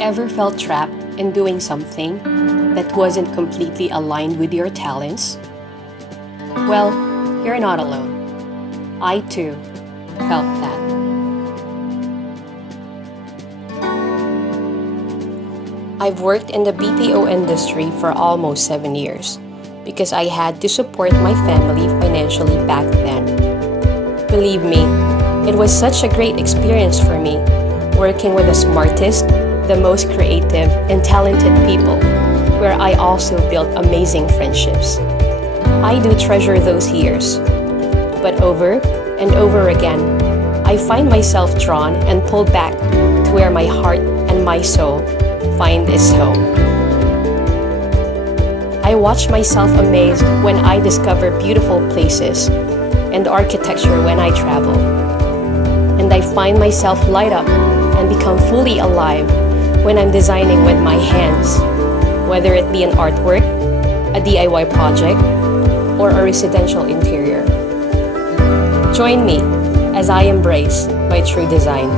ever felt trapped in doing something that wasn't completely aligned with your talents? Well, you're not alone. I too felt that. I've worked in the BPO industry for almost 7 years because I had to support my family financially back then. Believe me, it was such a great experience for me, working with the smartest, the most creative, and talented people, where I also built amazing friendships. I do treasure those years, but over and over again, I find myself drawn and pulled back to where my heart and my soul find its home. I watch myself amazed when I discover beautiful places and architecture when I travel. And I find myself light up and become fully alive when I'm designing with my hands, whether it be an artwork, a DIY project, or a residential interior. Join me as I embrace my true design.